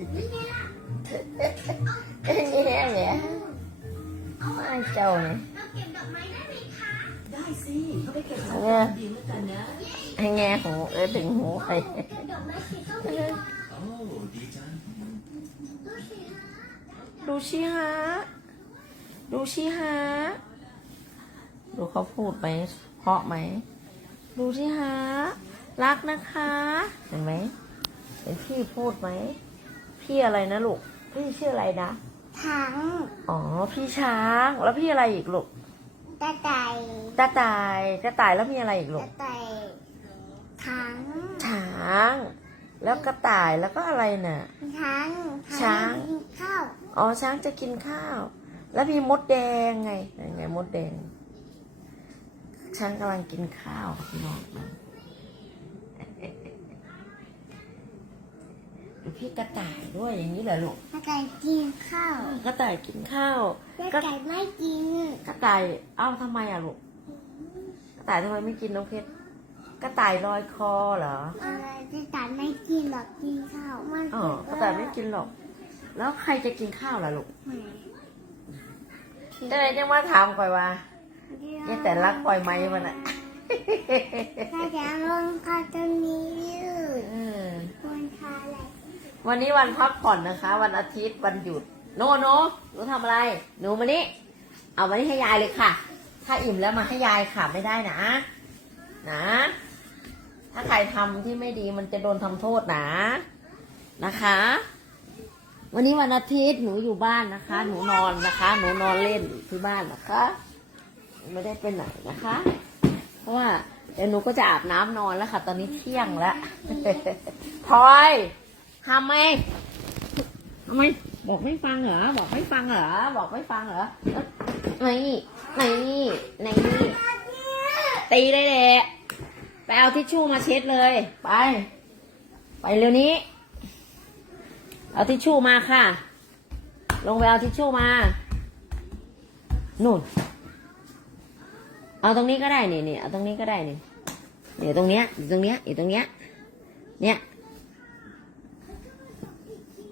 ไอ้นี่เนี่ยไอ้เจ้าเนี่ยได้สิเขาไปเก็บของเนี่ยดีแล้วกันนะไอ้แง่หูเอ้ยถึงหูใครโอ้ดีจังดูชิฮะ ดูชิฮะ ดูเขาพูดไหมเพราะไหม ดูชิฮะ รักนะคะ เห็นไหม เห็นพี่พูดไหม พี่อะไรนะลูก พี่ชื่ออะไรนะถังอ๋อ พี่ช้าง แล้วพี่อะไรอีกลูกตะไก่ตาตายตาตายแล้วมีอะไรอีกลูตะกไก่ถังช้าง แล้วกระต่ายแล้วก็อะไรน่ะ ช้างช้าง กินข้าวอ๋อช้างจะกินข้าว แล้วมีมดแดงไงยังไงมดแดง ช้างกำลังกินข้าวค่ะพี่น้อง พี่กระต่ายด้วยอย่างนี้เหรอลูกตะไก่กินข้าวกระต่ายกินข้าวตะกระไก่ไม่กินกระต่ายเอ้าทำไมอะลูกกระต่ายทำไมไม่กินน้องเพชรกระต่ายลอยคอเหรออะไรตะไก่ไม่กินหรอกกินข้าวมันอ๋อกระต่ายไม่กินหรอก แล้วใครจะกินข้าวล่ะลูกจะไหนจังว่าถามก่อยว่านี่แต่รักปล่อยไหมมันอะถ้าจะลงคาตรงนี้ยืด เออ คนคาอะไร วันนี้วันพักผ่อนนะคะ วันอาทิตย์วันหยุด โนโนหนูทำอะไร หนูมานี่เอามานี่ให้ยายเลยค่ะ ถ้าอิ่มแล้วมาให้ยายค่ะไม่ได้นะ นะ ถ้าใครทำที่ไม่ดีมันจะโดนทำโทษนะนะคะ วันนี้วันอาทิตย์หนูอยู่บ้านนะคะ หนูนอนนะคะ หนูนอนเล่นที่บ้านนะคะ ไม่ได้ไปไหนนะคะ เพราะว่าเดี๋ยวหนูก็จะอาบน้ำนอนแล้วค่ะ ตอนนี้เที่ยงแล้วพลอย ทำไหมทำไม บอกไม่ฟังเหรอ บอกไม่ฟังเหรอ บอกไม่ฟังเหรอนี่นี่นี่ตีเลยแหละไปเอาทิชชู่มาเช็ดเลย ไป ไปเร็วนี้ เอาทิชชู่มาค่ะ ลงไปเอาทิชชู่มา นู่น เอาตรงนี้ก็ได้นี่นี่เอาตรงนี้ก็ได้นี่เดี๋ยวตรงเนี้ยอยู่ตรงเนี้ยอยู่ตรงเนี้ย เนี่ย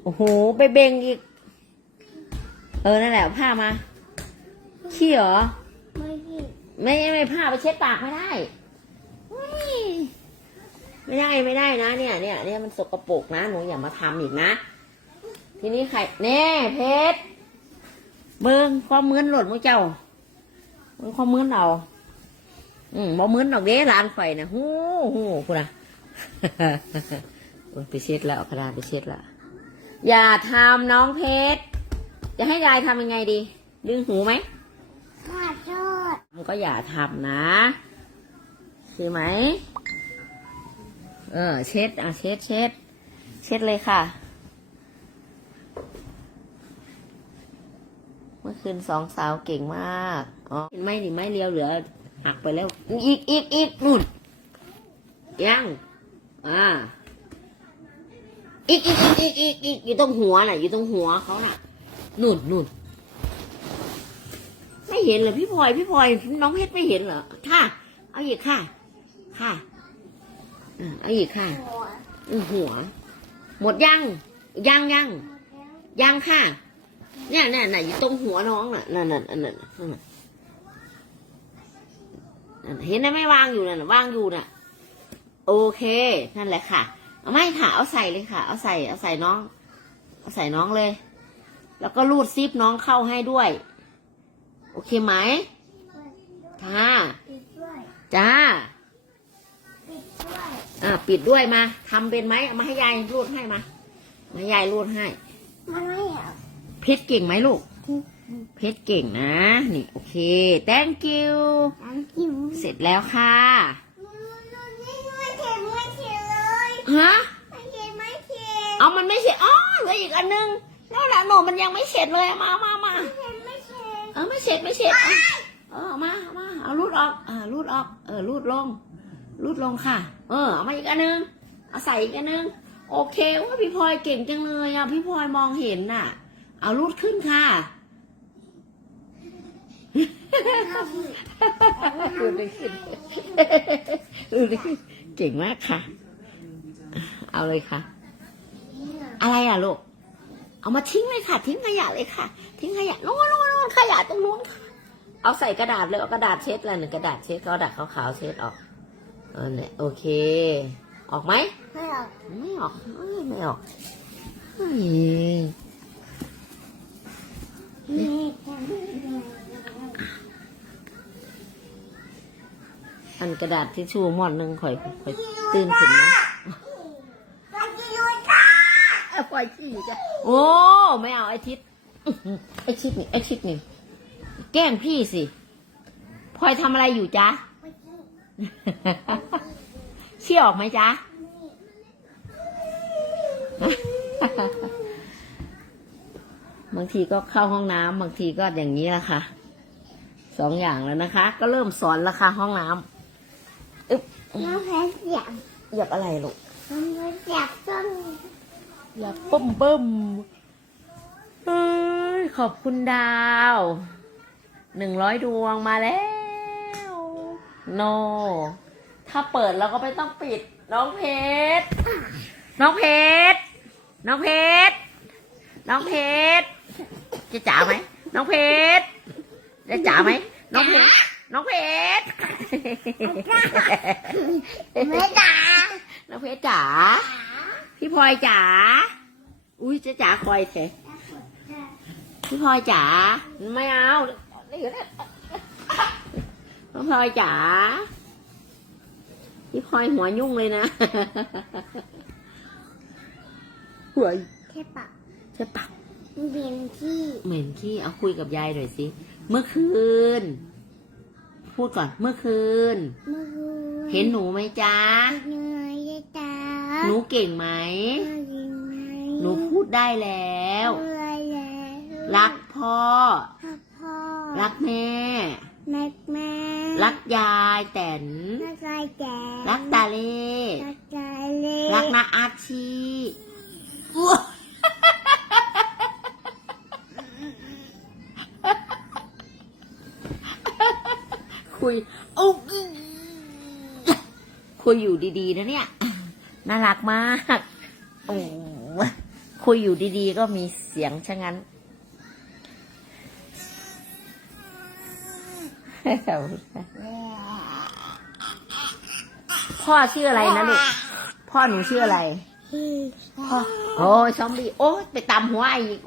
โอ้โห ไปเบ่งอีก เออ นั่นแหละเอาผ้ามาขี้เหรอ ไม่กินไม่ไม่ผ้าไปเช็ดปากไม่ได้อุ๊ยไม่ได้ไม่ได้นะ เนี่ยเนี่ยเนี่ยมันสกปรกนะหนูอย่ามาทำอีกนะ ทีนี้ใครแน่เพชรเบิ้งความมือนหล่นมือเจ้าเบิ้งความมือนเราอืมบ่มือนดอกเด้ร้านไฟนะหู้หู้คุณนะโอ้ยไปเช็ดแล้วเอากระดาษไปเช็ดแล้ว อย่าทำน้องเพชรจะให้ยายทำยังไงดี ดึงหูไหมขอโทษมันก็อย่าทำนะใช่ไหม เออ เช็ด อะ เช็ดเช็ด เช็ดเลยค่ะ เมื่อคืนสองสาวเก่งมาก อ๋อ เห็นไหมนี่ไม้เรียวเหลือ หักไปแล้ว อีกอีกอีกนู่นยัง อ่า อีกอีกอีกอีกอีกอีกอยู่ตรงหัวน่ะ อยู่ตรงหัวเขาน่ะนู่นนู่นไม่เห็นเหรอพี่พลอยพี่พลอยน้องเพชรไม่เห็นเหรอค่ะ เอาอีกค่ะ ค่ะอะเอาอีกค่ะหัวหัว หมดยังยังยังยังค่ะเนี่ยเนี่ยน่ะอยู่ตรงหัวน้องน่ะนั่นนั่นนั่นนั่นเห็นไหมไม่วางอยู่น่ะวางอยู่น่ะ โอเค นั่นแหละค่ะ เอาไม่ค่ะ เอาใส่เลยค่ะ เอาใส่ เอาใส่น้อง เอาใส่น้องเลย แล้วก็รูดซิปน้องเข้าให้ด้วย โอเคไหมค่ะปิดด้วยจ้าปิดด้วยอ่าปิดด้วยมาทำเป็นไหมเอามาให้ยายรูดให้มามาให้ยายรูดให้มันไม่เอาเพชรเก่งไหมลูก เพชรเก่งนะ นี่โอเค thank you น้ำจิ้มเสร็จแล้วค่ะ ฮะไม่เข็มไม่เข็มเอามันไม่เสร็จอ๋อเหลืออีกอันนึงนั่นแหละหนูมันยังไม่เสร็จเลยเอามามามาเข็มไม่เข็มเออไม่เสร็จไม่เสร็จอะเออเอามาเอามาเอารูดออกอ่ารูดออกเออรูดลง รูดลงค่ะ เออเอามาอีกอันนึงเอาใส่อีกอันนึงโอเคว่าพี่พลอยเก่งจังเลยอะพี่พลอยมองเห็นน่ะ เอารูดขึ้นค่ะดูดิขึ้นดูดิเก่งมากค่ะ เอาเลยค่ะ อะไรอะลูก เอามาทิ้งเลยค่ะ ทิ้งขยะเลยค่ะ ทิ้งขยะโน่นโน่นขยะตรงนู้นค่ะ เอาใส่กระดาษเลยเอากระดาษเช็ดอะไรหนึ่งกระดาษเช็ดกระดาษขาวๆเช็ดออกเออเนี่ยโอเค ออกไหมไม่ออก ไม่ออกไม่ออกเฮ้ยอันกระดาษทิชชู่หมอนหนึ่งข่อยข่อยตื่นขึ้นนะ ไปกินด้วยกัน ข่อยขี้จ้ะโอ้ไม่เอาไอทิศอื้อหือไอชิดนี่ไอชิดนี่แกล้งพี่สิพลอยทำอะไรอยู่จ๊ะไปกินเชี่ยออกไหมจ๊ะบางทีก็เข้าห้องน้ำบางทีก็อย่างนี้แหละค่ะสองอย่างแล้วนะคะ ก็เริ่มสอนแล้วค่ะห้องน้ำอึ๊บน้องแพ้เสียงเหยียบอะไรลูกน้องแพ้เสียงต้น เหยียบปุ้มปุ้มเอ้ยขอบคุณดาว หนึ่งร้อยดวงมาแล้ว โน ถ้าเปิดเราก็ไม่ต้องปิด น้องเพชร น้องเพชร น้องเพชร น้องเพชร จะจ๋าไหม น้องเพชร จะจ๋าไหม น้องเพชร น้องเพชร ไม่ด่าน้องเพชรจ๋า พี่พลอยจ๋า อุ้ยจะจ๋าคอยเถอะพี่พลอยจ๋า ไม่เอานี่อยู่เนี่ยพี่พลอยจ๋า พี่พลอยหัวยุ่งเลยนะ หัวแค่ปากใช่ปะเบียนที่เหม็นขี้ เอาคุยกับยายหน่อยสิ เมื่อคืน พูดก่อน เมื่อคืน เมื่อคืน เห็นหนูไหมจ๊ะเหนื่อยจะตา หนูเก่งไหมเหนื่อยไหม หนูพูดได้แล้วเหนื่อยแล้วรักพ่อรักพ่อ รักแม่ รักแม่ รักยายแตนรักยายแก่รักตาเล่รักยายเล็กรักนาอาชีคุยโอ้คุยอยู่ดีๆนะเนี่ย น่ารักมากโอ้คุยอยู่ดีๆ ก็มีเสียงชะงั้นพ่อชื่ออะไรนะลูก พ่อหนูชื่ออะไร พ่อ โอ้ยซอมบี้ โอ้ยไปตามหัวอีก